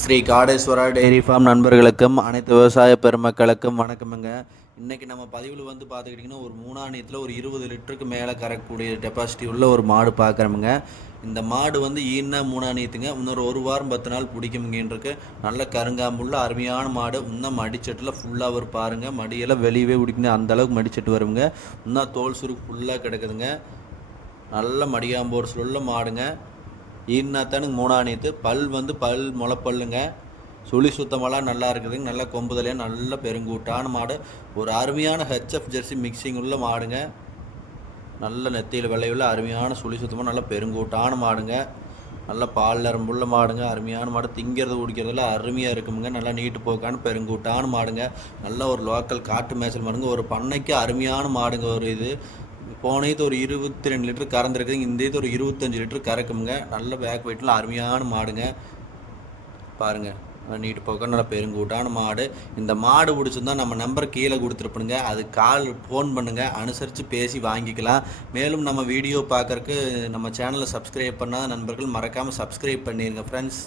Sri Kadeswara dairy farm நண்பர்களுக்கும் அனைத்து விவசாய பெருமக்களுக்கும் வணக்கமுங்க. இன்றைக்கி நம்ம பதிவில் பார்த்துக்கிட்டிங்கன்னா ஒரு மூணாணியத்தில் ஒரு 20 லிட்டருக்கு மேலே கறக்கக்கூடிய கெப்பாசிட்டி உள்ள ஒரு மாடு பார்க்குறோமுங்க. இந்த மாடு ஈன்னா மூணாணியத்துங்க. இன்னொரு ஒரு வாரம் 10 நாள் பிடிக்குமுங்கன்றிருக்கு. நல்ல கருங்காம்புள்ள அருமையான மாடு. இன்னும் மடிச்சட்டில் ஃபுல்லாக வரும் பாருங்கள். மடியெல்லாம் வெளியவே பிடிக்கணும், அந்தளவுக்கு மடிச்சட்டு வருங்க. இன்னும் தோல் சுருக்கு ஃபுல்லாக கிடக்குதுங்க. நல்ல மடியாம்போர் உள்ள மாடுங்க. ஈன்னாத்தானுங்க மூணாணியத்து. பல் முளைப்பல்லுங்க. சுழி சுத்தமெல்லாம் நல்லா இருக்குதுங்க. நல்லா கொம்புதலையாக நல்ல பெருங்கூட்டான மாடு. ஒரு அருமையான ஹெச்எஃப் ஜெர்சி மிக்சிங் உள்ள மாடுங்க. நல்ல நெத்தியில் வெள்ளையுள்ள அருமையான சுழி சுத்தமாக நல்ல பெருங்கூட்டான மாடுங்க. நல்ல பால் நரம்புள்ள மாடுங்க. அருமையான மாடு. திங்கிறது குடிக்கிறதுல அருமையாக இருக்குமுங்க. நல்லா நீட்டு போக்கான பெருங்கூட்டான மாடுங்க. நல்ல ஒரு லோக்கல் காட்டு மேய்ச்சல் மாடுங்க. ஒரு பண்ணைக்கு அருமையான மாடுங்க. ஒரு இது போனது ஒரு 22 லிட்டர் கறந்துருக்குதுங்க. இந்த இது ஒரு 25 லிட்டர் கறக்குமுங்க. நல்ல பேக் வெயிட்டில் அருமையான மாடுங்க. பாருங்கள், நீட்டு போக்க நல்லா பெருங்கூட்டான மாடு. இந்த மாடு பிடிச்சிருந்தா நம்ம நம்பர் கீழே கொடுத்துருப்பணுங்க. அது ஃபோன் பண்ணுங்கள், அனுசரித்து பேசி வாங்கிக்கலாம். மேலும் நம்ம வீடியோ பார்க்குறக்கு நம்ம சேனலை சப்ஸ்கிரைப் பண்ணாத நண்பர்கள் மறக்காமல் சப்ஸ்கிரைப் பண்ணிடுங்க ஃப்ரெண்ட்ஸ்.